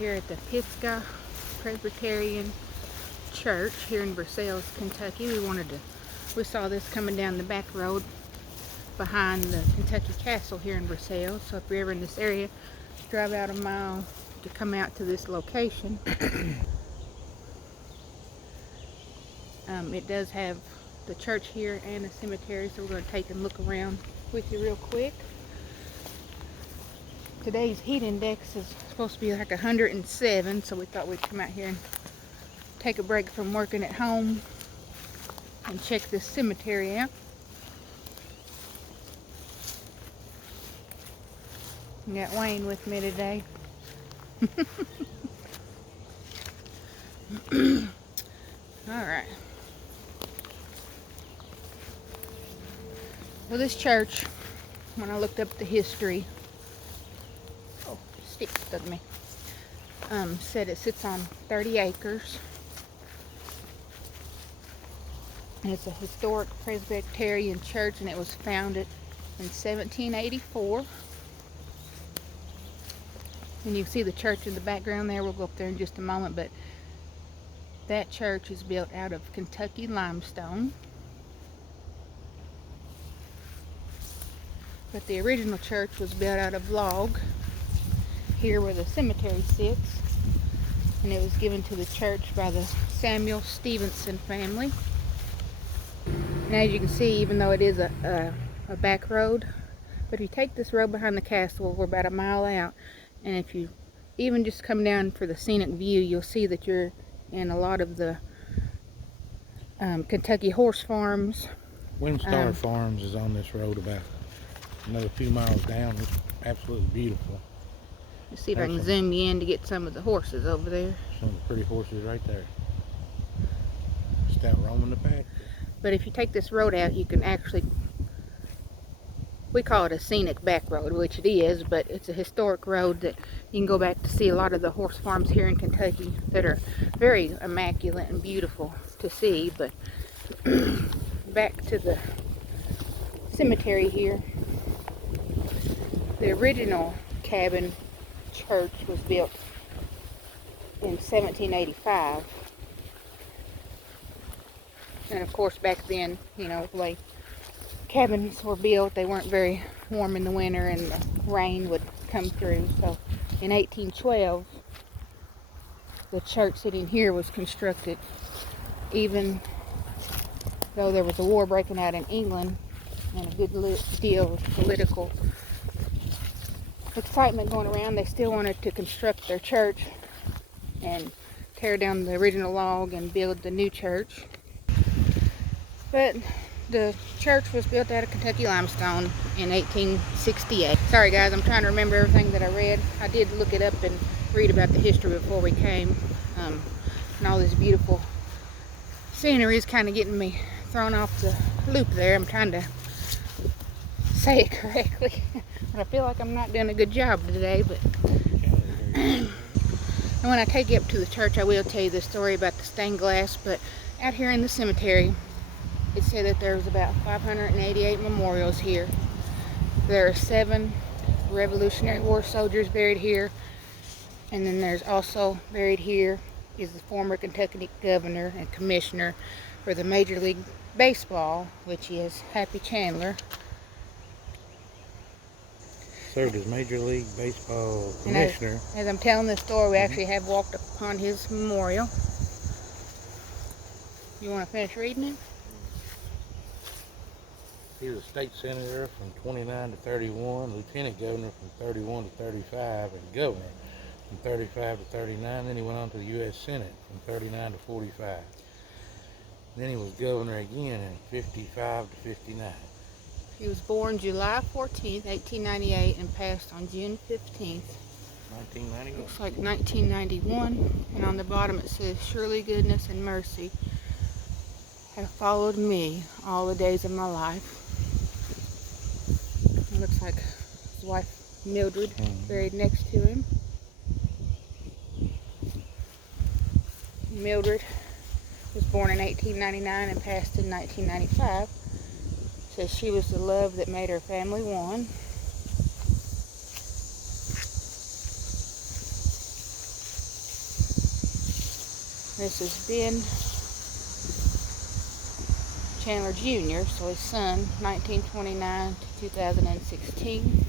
here at the Pisgah Presbyterian Church here in Versailles, Kentucky. We saw this coming down the back road behind the Kentucky Castle here in Versailles. So if you're ever in this area, drive out a mile to come out to this location. It does have the church here and a cemetery, so we're going to take and look around with you real quick. Today's heat index is supposed to be like 107, so we thought we'd come out here and take a break from working at home and check this cemetery out. I got Wayne with me today. Alright. Well, this church, when I looked up the history, stuck me, said it sits on 30 acres. And it's a historic Presbyterian church, and it was founded in 1784. And you see the church in the background there. We'll go up there in just a moment, but that church is built out of Kentucky limestone. But the original church was built out of log, here where the cemetery sits, and it was given to the church by the Samuel Stevenson family. And as you can see, even though it is a back road, but if you take this road behind the castle, we're about a mile out, and if you even just come down for the scenic view, you'll see that you're in a lot of the Kentucky horse farms. Windstar Farms is on this road about another few miles down. It's absolutely beautiful. Let's see if I can zoom you in to get some of the horses over there. Some of the pretty horses right there. Just out roaming the pack. But if you take this road out, you can actually, we call it a scenic back road, which it is, but it's a historic road that you can go back to see a lot of the horse farms here in Kentucky that are very immaculate and beautiful to see. But back to the cemetery here. The original cabin church was built in 1785, and of course back then, you know, the way cabins were built, they weren't very warm in the winter and the rain would come through. So in 1812 the church sitting here was constructed, even though there was a war breaking out in England and a good deal of political excitement going around. They still wanted to construct their church and tear down the original log and build the new church. But the church was built out of Kentucky limestone in 1868. Sorry guys, I'm trying to remember everything that I read. I did look it up and read about the history before we came. And all this beautiful scenery is kind of getting me thrown off the loop there. I'm trying to say it correctly. I feel like I'm not doing a good job today, but and when I take you up to the church, I will tell you the story about the stained glass. But out here in the cemetery, it said that there was about 588 memorials here. There are 7 Revolutionary War soldiers buried here, and then there's also buried here is the former Kentucky governor and commissioner for the Major League Baseball, which is Happy Chandler. Served as Major League Baseball commissioner. As I'm telling this story, we actually have walked upon his memorial. You want to finish reading it? He was a state senator from 29 to 31, lieutenant governor from 31 to 35, and governor from 35 to 39. Then he went on to the U.S. Senate from 39 to 45. Then he was governor again in 55 to 59. He was born July 14th, 1898, and passed on June 15th. 1991. Looks like 1991. And on the bottom it says, "Surely goodness and mercy have followed me all the days of my life." It looks like his wife Mildred buried next to him. Mildred was born in 1899 and passed in 1995. Says she was the love that made her family one. This is Ben Chandler Jr., so his son, 1929 to 2016.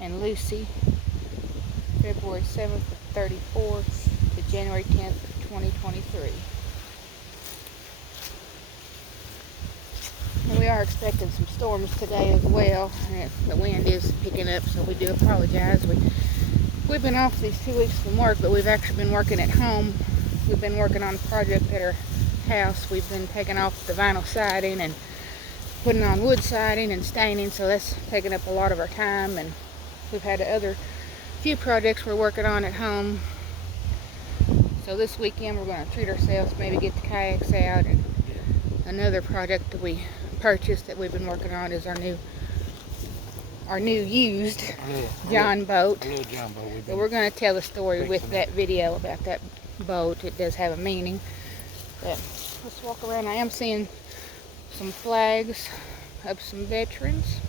And Lucy, February 7th of 34 to January 10th of 2023. And we are expecting some storms today as well. And the wind is picking up, so we do apologize. We've been off these 2 weeks from work, but we've actually been working at home. We've been working on a project at our house. We've been taking off the vinyl siding and putting on wood siding and staining, so that's taking up a lot of our time. And we've had other few projects we're working on at home. So this weekend we're going to treat ourselves, maybe get the kayaks out. And another project that we purchased that we've been working on is our new used John boat. Little John boat. So we're going to tell the story with that video about that boat. It does have a meaning. But let's walk around. I am seeing some flags of some veterans.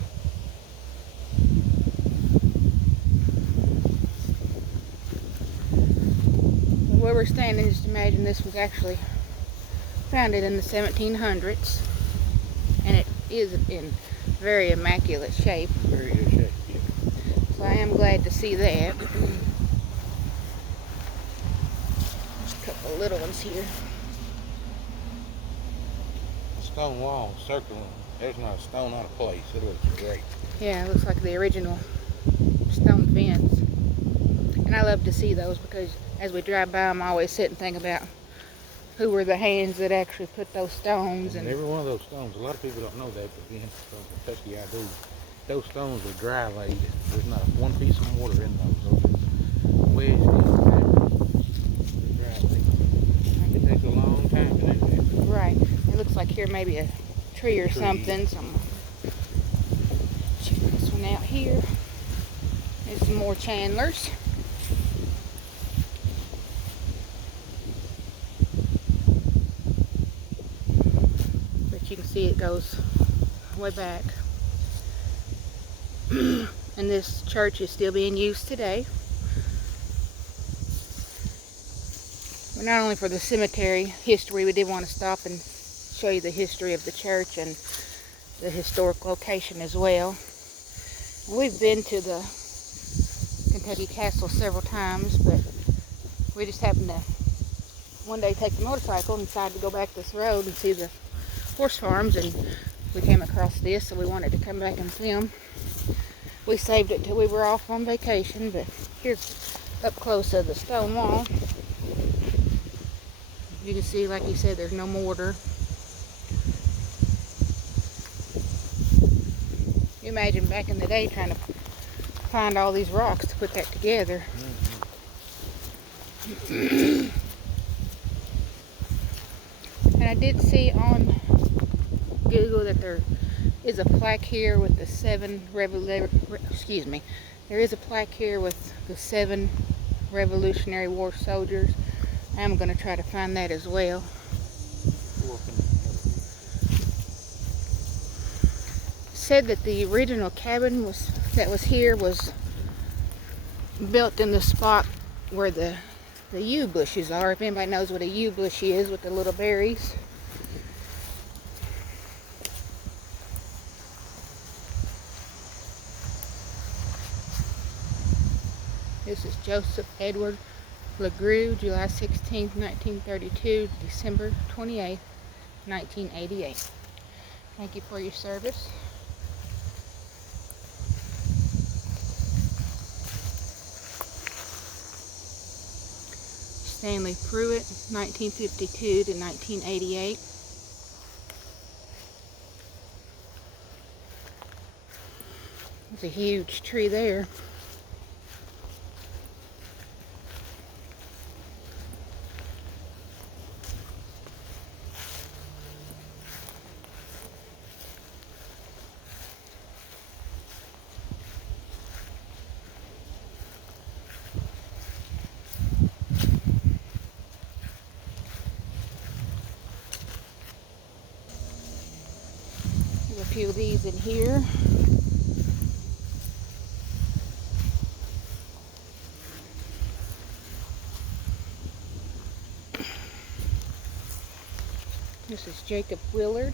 Where we're standing, just imagine this was actually founded in the 1700s, and it is in very immaculate shape. Very good shape, yeah. So I am glad to see that. There's a couple of little ones here. Stone wall circling. There's not a stone out of place. It looks great. Yeah, it looks like the original stone fence. And I love to see those because as we drive by them, I always sit and think about who were the hands that actually put those stones. And every one of those stones, a lot of people don't know that, but being from Kentucky, I do. Those stones are dry laid. There's not one piece of mortar in those. Those are wedged in there. They're dry laid. It takes a long time to do that. Right. It looks like here maybe a tree or something. So I'm gonna check this one out here. There's some more Chandlers. But you can see it goes way back. And this church is still being used today. But not only for the cemetery history, we did want to stop and show you the history of the church and the historic location as well. We've been to the Kentucky Castle several times, but we just happened to one day take the motorcycle and decided to go back this road and see the horse farms, and we came across this, so we wanted to come back and see them. We saved it till we were off on vacation, but here's up close of the stone wall. You can see, like you said, there's no mortar. You imagine back in the day trying to find all these rocks to put that together. And I did see on Google that there is a plaque here with the there is a plaque here with the 7 Revolutionary War soldiers. I'm going to try to find that as well. Said that the original cabin that was here was built in the spot where the yew bushes are. If anybody knows what a yew bush is with the little berries. This is Joseph Edward LeGroux, July 16th, 1932, December 28th, 1988. Thank you for your service. Stanley Pruitt, 1952 to 1988. There's a huge tree there. There's a few of these in here. This is Jacob Willard,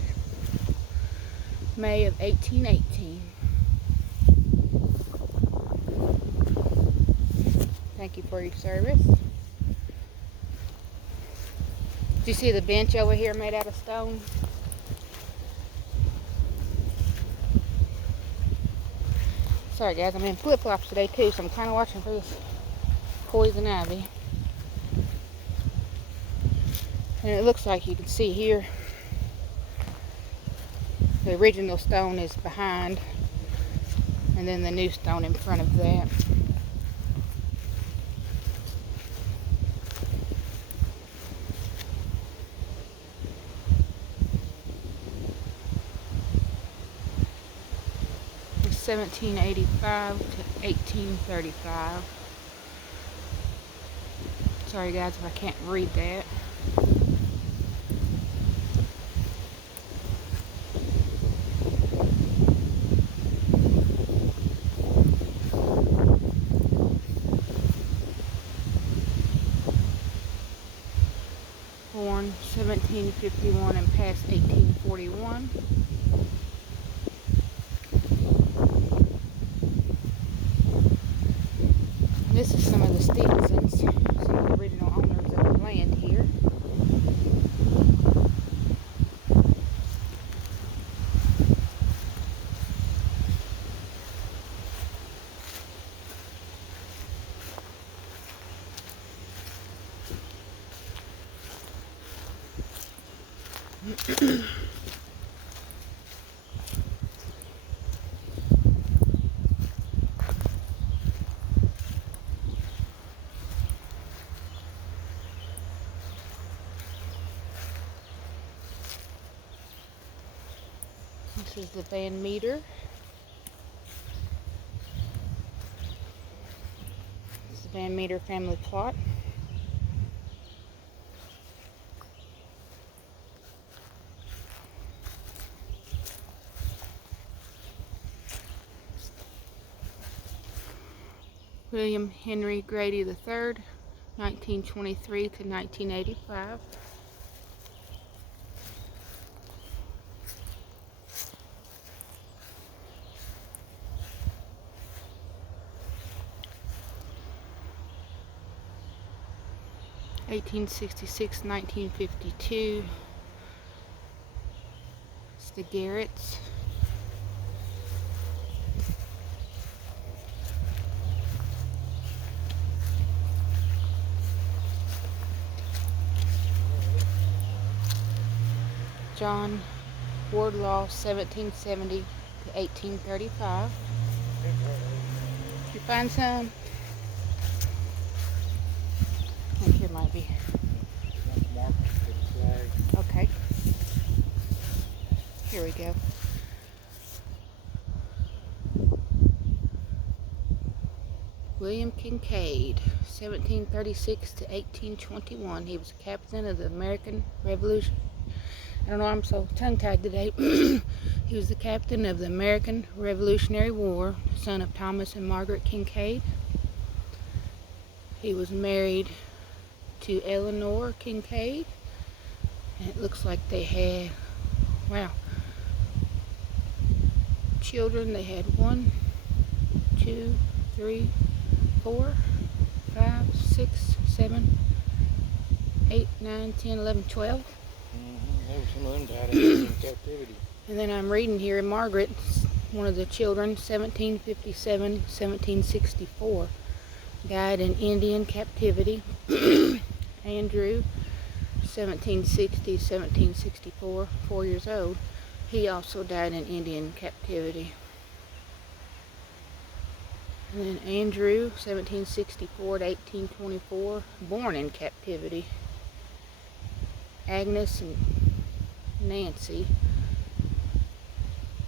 May of 1818. Thank you for your service. Did you see the bench over here made out of stone? Sorry guys, I'm in flip-flops today too, so I'm kind of watching for this poison ivy. And it looks like you can see here, the original stone is behind, and then the new stone in front of that. It's 1785 to 1835. Sorry guys if I can't read that. Born 1751 and past 1841. This is some of the Stevensons, some of the original owners of the land here. This is the Van Meter. This is the Van Meter family plot. William Henry Grady III, 1923 to 1985. (1866) 1952. It's the Garretts. John Wardlaw, 1770 to 1835. Did you find some? I think here might be. Okay. Here we go. William Kincaid, 1736 to 1821. He was a captain of the American Revolution. I don't know, I'm so tongue-tied today. He was the captain of the American Revolutionary War, son of Thomas and Margaret Kincaid. He was married to Eleanor Kincaid, and it looks like they had, wow, children. They had 1, 2, 3, 4, 5, 6, 7, 8, 9, 10, 11, 12. Some of them died in captivity. And then I'm reading here, Margaret, one of the children, 1757, 1764, died in Indian captivity. Andrew, 1760, 1764, 4 years old. He also died in Indian captivity. And then Andrew, 1764 to 1824, born in captivity. Agnes and Nancy,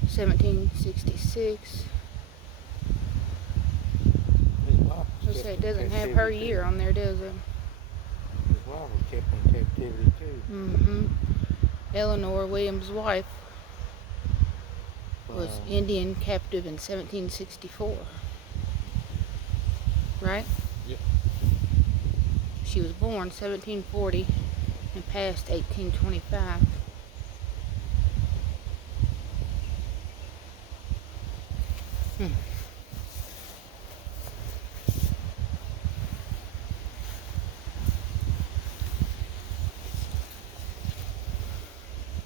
1766. I say it doesn't have her year on there, does it? His wife was kept in captivity too. Eleanor, William's wife, was Indian captive in 1764. Right? Yep. She was born 1740 and passed 1825.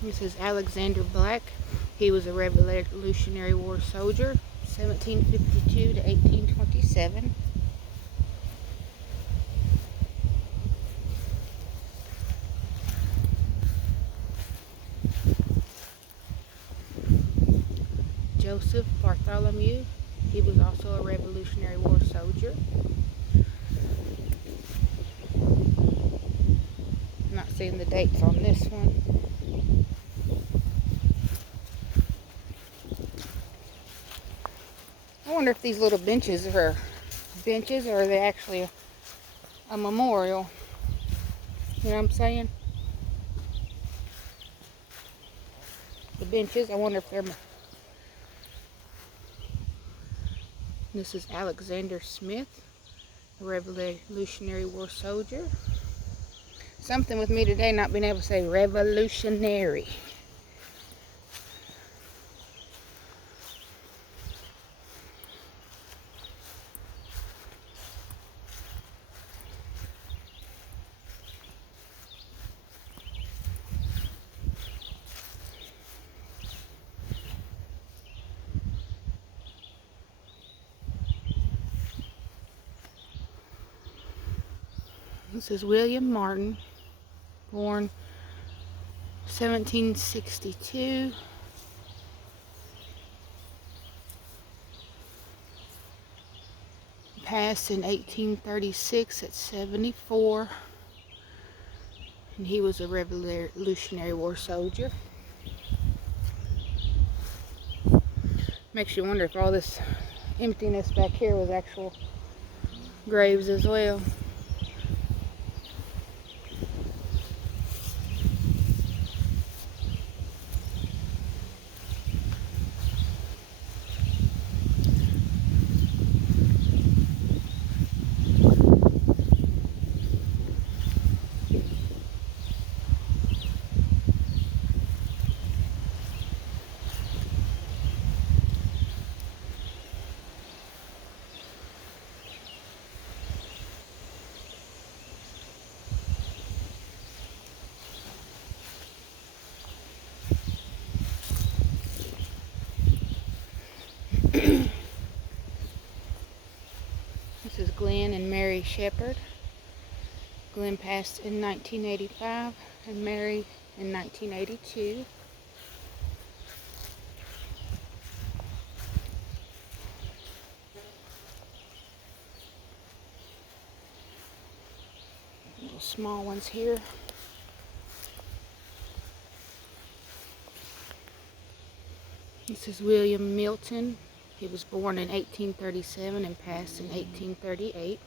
This is Alexander Black. He was a Revolutionary War soldier, 1752 to 1827. Joseph Bartholomew. He was also a Revolutionary War soldier. I'm not seeing the dates on this one. I wonder if these little benches are or are they actually a memorial. You know what I'm saying? The benches, I wonder if they're... This is Alexander Smith, a Revolutionary War soldier. Something with me today not being able to say revolutionary. This is William Martin, born 1762. Passed in 1836 at 74. And he was a Revolutionary War soldier. Makes you wonder if all this emptiness back here was actual graves as well. This is Glenn and Mary Shepherd. Glenn passed in 1985 and Mary in 1982. Little small ones here. This is William Milton. He was born in 1837 and passed in 1838.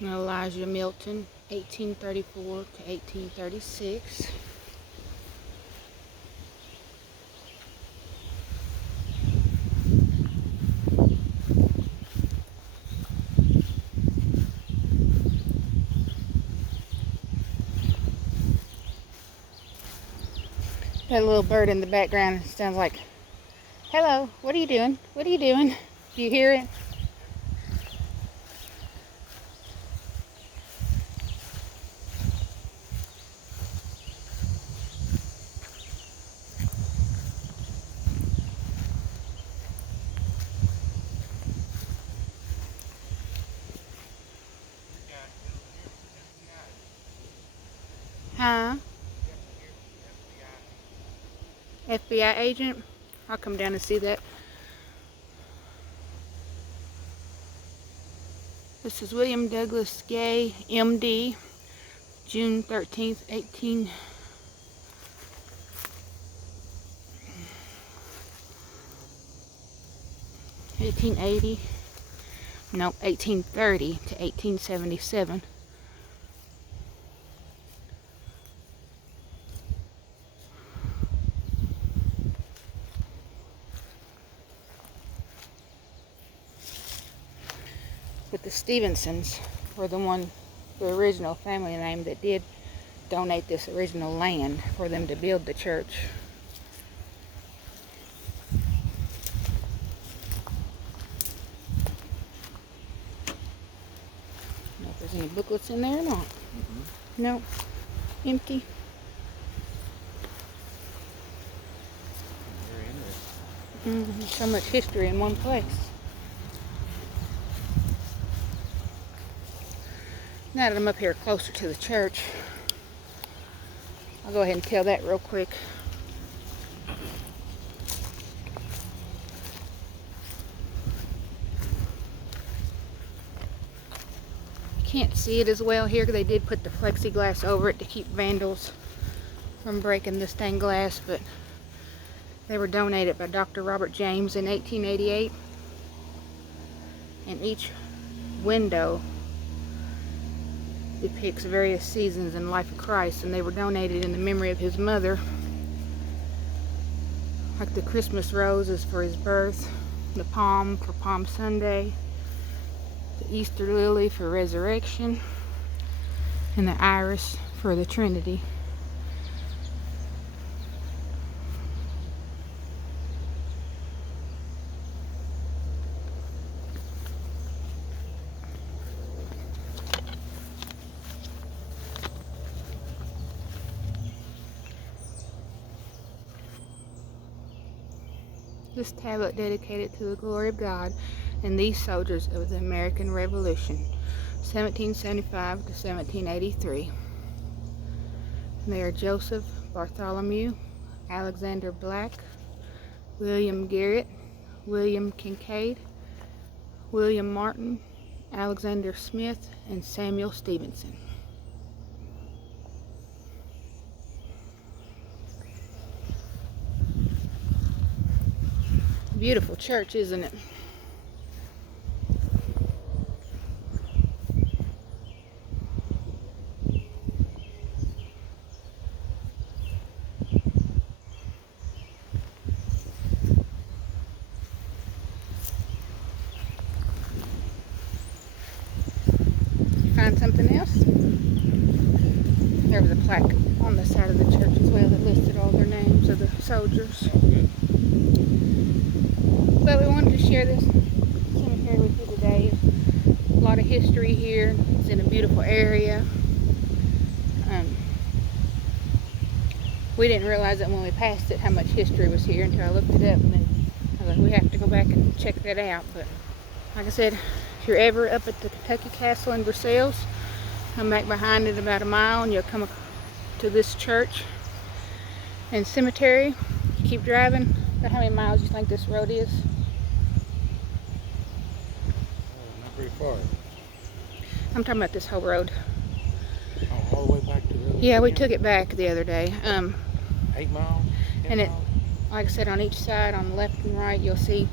And Elijah Milton, 1834 to 1836. That little bird in the background sounds like, hello, what are you doing? What are you doing? Do you hear it? Huh? FBI agent? I'll come down and see that. This is William Douglas Gay, MD, June 13th, 1880. No, 1830 to 1877. But the Stevensons were the original family name that did donate this original land for them to build the church. I don't know if there's any booklets in there or not. No, empty. Very interesting. So much history in one place. Now that I'm up here closer to the church, I'll go ahead and tell that real quick. Can't see it as well here. They did put the plexiglass over it to keep vandals from breaking the stained glass, but they were donated by Dr. Robert James in 1888. And each window depicts various seasons in the life of Christ, and they were donated in the memory of his mother. Like the Christmas rose is for his birth, the palm for Palm Sunday, the Easter lily for resurrection, and the iris for the Trinity. This tablet dedicated to the glory of God and these soldiers of the American Revolution, 1775 to 1783. They are Joseph Bartholomew, Alexander Black, William Garrett, William Kincaid, William Martin, Alexander Smith, and Samuel Stevenson. Beautiful church, isn't it? Find something else? There was a plaque on the side of the church as well that listed all their names of the soldiers. But we wanted to share this cemetery with you today. A lot of history here. It's in a beautiful area. We didn't realize it when we passed it how much history was here until I looked it up, and then I was like, we have to go back and check that out. But like I said, if you're ever up at the Kentucky Castle in Versailles, come back behind it about a mile and you'll come to this church and cemetery. You keep driving. About how many miles do you think this road is? Not very far. I'm talking about this whole road. Oh, all the way back to the other Yeah, we took it back the other day. 8 miles? 10 And it, miles? like I said, on each side, on the left and right, you'll see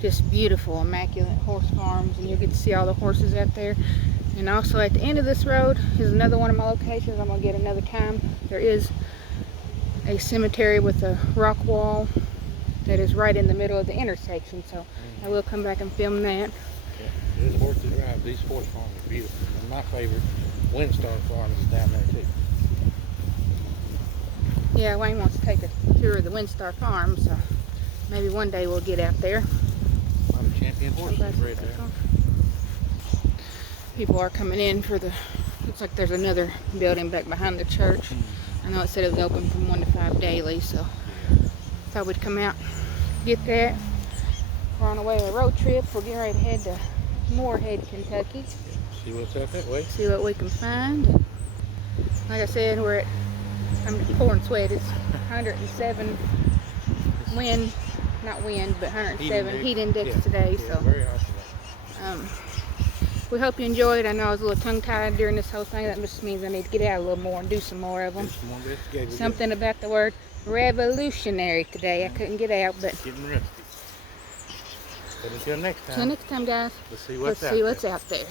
just beautiful, immaculate horse farms, and you'll get to see all the horses out there. And also at the end of this road is another one of my locations I'm going to get another time. There is a cemetery with a rock wall that is right in the middle of the intersection, so I will come back and film that. Yeah, there's horse to drive. These horse farms are beautiful. And my favorite, Windstar Farm, is down there too. Yeah, Wayne wants to take a tour of the Windstar Farm, so maybe one day we'll get out there. I'm a champion horse bred there. People are coming in for the, looks like there's another building back behind the church. I know it said it was open from 1 to 5 daily, so thought we'd come out, get that. We're on our way to a road trip. We're getting ready to head to Moorhead, Kentucky. See what's out that way. See what we can find. And like I said, we're at, I'm pouring sweat. It's 107 wind, not wind, but 107 heat index today. Yeah, so very hot today. we hope you enjoyed. I know I was a little tongue-tied during this whole thing. That just means I need to get out a little more and do some more of them. Something about the word revolutionary today. I couldn't get out, but getting rusty. But until next time. Until next time, guys. Let's see what's out there.